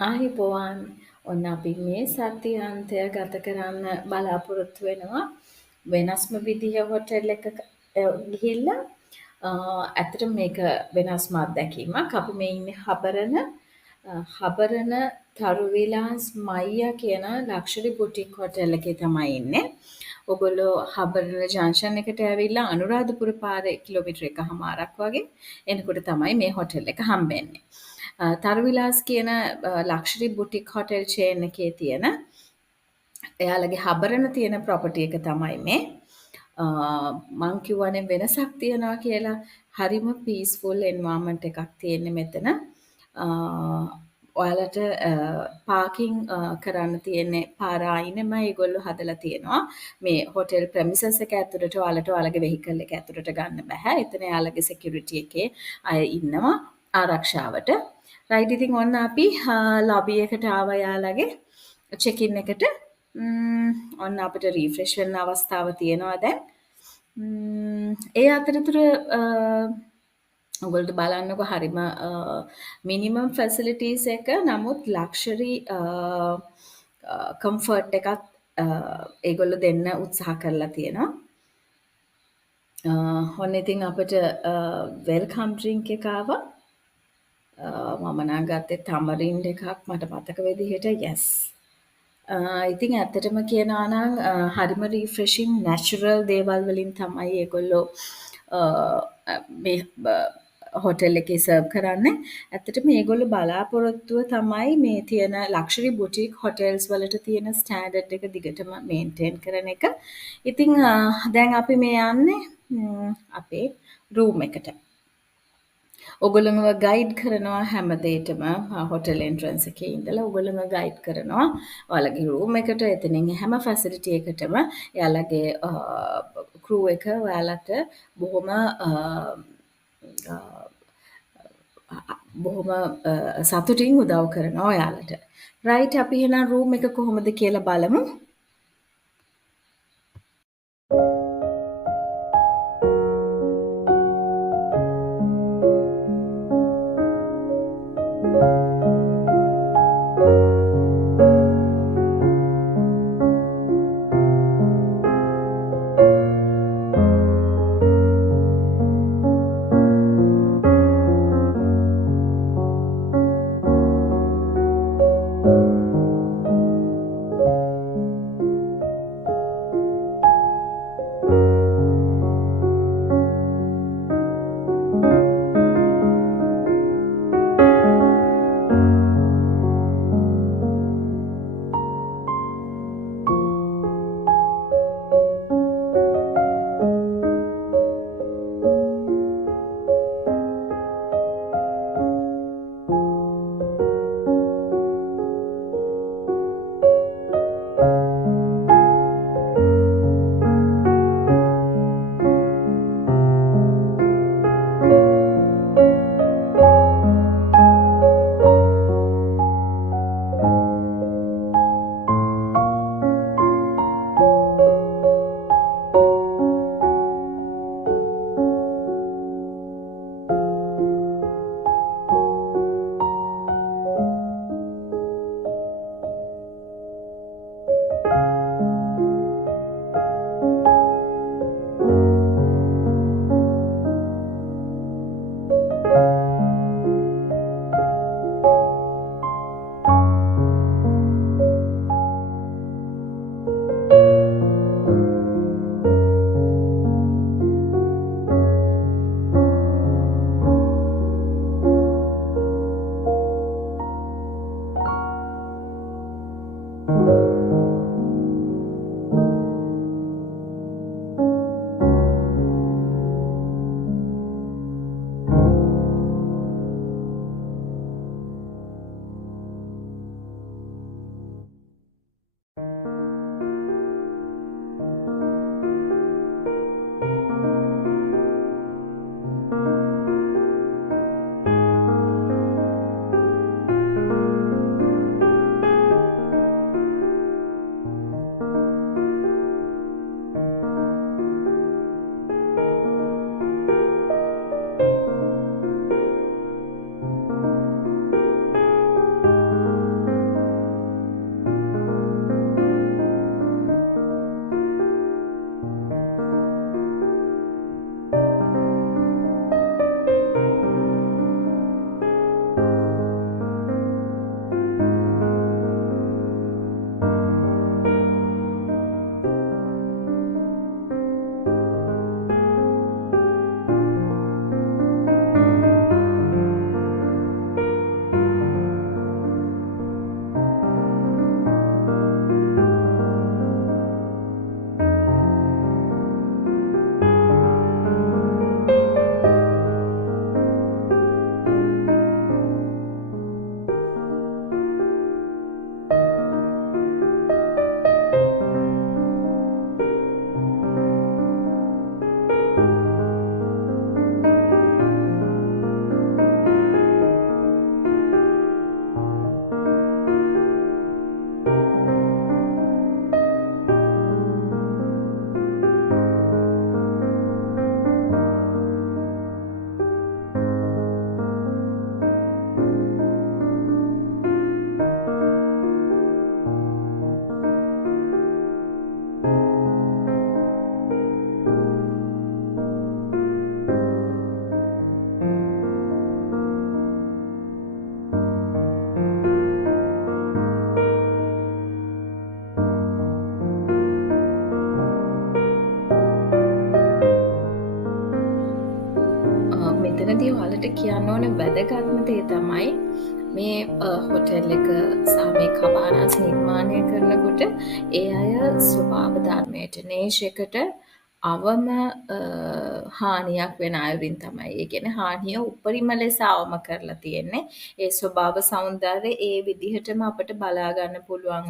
ආයුබෝවන් ඔන්න අපි මේ සතියාන්තය ගත කරන්න බලාපොරොත්තු වෙනවා වෙනස්ම විදිහ හොටෙල් එකක ගිහිල්ලා ඇත්තටම මේක වෙනස්ම අත්දැකීමක්. අපි මේ ඉන්නේ හබරන තරුවිලාස් මයියා කියන ලක්ෂරි බුටික් හොටෙල් එකේ තමයි ඉන්නේ. ඔගොල්ලෝ හබරන ජංක්ෂන් එකට ඇවිල්ලා අනුරාධපුර පාරේ කිලෝමීටර එකහමාරක් වගේ එනකොට තමයි මේ හොටෙල් එක හම්බෙන්නේ. තරුවිලාස් කියන ලක්ෂරි බුටික් හොටෙල් චේන් එකේ තියෙන එයාලගේ හබරන තියෙන ප්‍රොපර්ටි එක තමයි මේ. මං කිව්වනේ වෙනසක් තියෙනවා කියලා. හරිම පීස්ෆුල් එන්වයරන්මන්ට් එකක් තියෙන්නේ මෙතන. ඔයාලට පාකින් කරන්න තියෙන්නේ පාර අයිනෙම ඒගොල්ලෝ හදලා තියෙනවා. මේ හොටෙල් ප්‍රමිසස් එක ඇතුළට ඔයාලට ඔයාලගේ වෙහිකල් එක ඇතුළට ගන්න බෑ. එතන එයාලගේ සිකියුරිටි එකේ අය ඉන්නවා ආරක්ෂාවට. රයිට් ඉතින් ඔන්න අපි ලොබි එකට ආවා යාළගේ චෙකින් එකට ඔන්න අපිට රීෆ්‍රෙෂ් වෙන්න අවස්ථාව තියෙනවා දැන්. ඒ අතරතුර ඔයගොල්ලෝ බලන්නකො හරිම මිනිමම් ෆැසිලිටීස් එක නමුත් ලක්ෂරි කම්ෆර්ට් එකක් ඒගොල්ලෝ දෙන්න උත්සාහ කරලා තියෙනවා. ඔන්න ඉතින් අපිට වෙල්කම් ඩ්‍රින්ක් එක ආවා. මම නම් ගත්තේ තමරින්ඩ් එකක් මට මතක විදිහට yes. ඉතින් ඇත්තටම කියනවා නම් හරිම රිෆ්‍රෙෂින් නැචරල් දේවල් වලින් තමයි ඒගොල්ලෝ මේ හොටෙල් එකේ සර්ව් කරන්නේ. ඇත්තටම මේගොල්ලෝ බලාපොරොත්තුව තමයි මේ තියෙන ලක්ෂරි බුටික් හොටෙල්ස් වලට තියෙන ස්ටෑන්ඩඩ් එක දිගටම මේන්ටේන් කරන එක. ඉතින් දැන් අපි මේ යන්නේ අපේ රූම් එකට. ඔගොල්ලොන්ව ගයිඩ් කරනවා හැම දෙයකටම හොටෙල් එන්ට්‍රන්ස් එකේ ඉඳලා ඔගොල්ලොන්ව ගයිඩ් කරනවා ඔයාලගේ රූම් එකට එතනින් හැම ෆැසිලිටි එකටම එයාලගේ ක්‍රූ එක ඔයාලට බොහොම සතුටින් උදව් කරනවා ඔයාලට. රයිට් අපි එහෙනම් රූම් එක කොහොමද කියලා බලමු. කියන්න ඕනේ වැදගත්ම දේ තමයි මේ හොටෙල් එක සහ මේ කබානාස් නිර්මාණය කරනකොට ඒ අය ස්වභාව ධර්මයට නේෂයකට අවම හානියක් වෙන අයුරින් තමයි. ඒ කියන්නේ හානිය උපරිම ලෙස අවම කරලා තියෙන්නේ. ඒ ස්වභාව සෞන්දර්යය ඒ විදිහටම අපිට බලා ගන්න පුළුවන්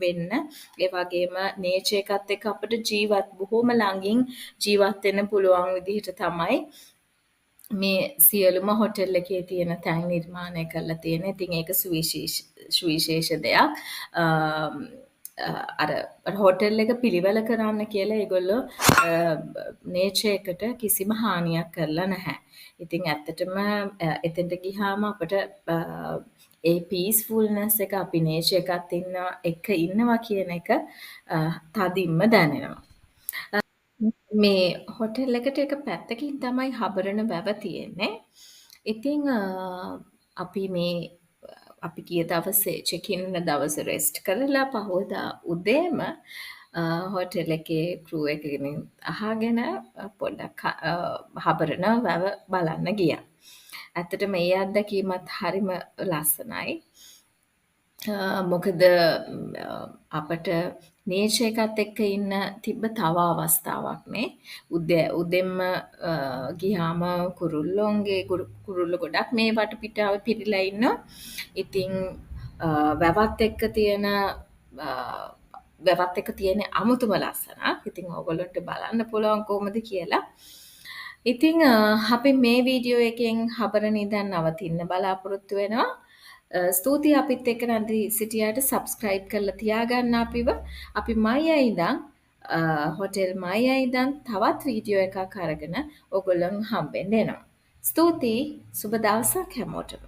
වෙන්න. ඒ වගේම නේචර් එකත් එක්ක අපිට බොහොම ළඟින් ජීවත් වෙන්න පුළුවන් විදිහට තමයි මේ සියලුම හොටෙල් එකේ තියෙන තැන් නිර්මාණය කරලා තියෙන. ඉතින් ඒක සුවිශේෂ දෙයක්. අර හොටෙල් එක පිළිවෙල කරන්න කියලා ඒගොල්ලෝ නේචර් එකට කිසිම හානියක් කරලා නැහැ. ඉතින් ඇත්තටම එතෙන්ට ගිහාම අපිට ඒ පීස්ෆුල්නස් එක අපි නේචර් එකත් ඉන්නවා කියන එක තදින්ම දැනෙනවා. මේ හොටෙල් එකට එක පැත්තකින් තමයි හබරන වැව තියෙන්නේ. ඉතින් අපි ගිය දවසේ චෙක් ඉන් වෙන දවසේ රෙස්ට් කරලා පහුවදා උදේම හොටෙල් එකේ ක්‍රූ එකගෙන් අහගෙන පොඩ්ඩක් හබරන වැව බලන්න ගියා. ඇත්තටම ඒ අත්දැකීමත් හරිම ලස්සනයි. මොකද අපට නේචර් එකත් එක්ක ඉන්න තිබ්බ තව අවස්ථාවක් මේ. උදෙන්ම ගියාම කුරුල්ලෝ ගොඩක් මේ වටපිටාව පිරීලා ඉන්නවා. ඉතින් වැවත් එක්ක තියෙන අමුතුම ලස්සනක්. ඉතින් ඕගොල්ලන්ට බලන්න පුළුවන් කොහොමද කියලා. ඉතින් අපි මේ වීඩියෝ එකෙන් හබරන ඉඳන් නවතින්න බලාපොරොත්තු වෙනවා. ස්තුතියි අපිත් එක්ක රැඳී සිටියාට සබ්ස්ක්‍රයිබ් කරලා තියාගන්න අපිව. අපි මයියා ඉඳන් හොටෙල් මයියා ඉඳන් තවත් වීඩියෝ එකක් අරගෙන ඔයගොල්ලන් හම්බෙන්න එනවා. ස්තුතියි. සුබ දවසක් හැමෝටම.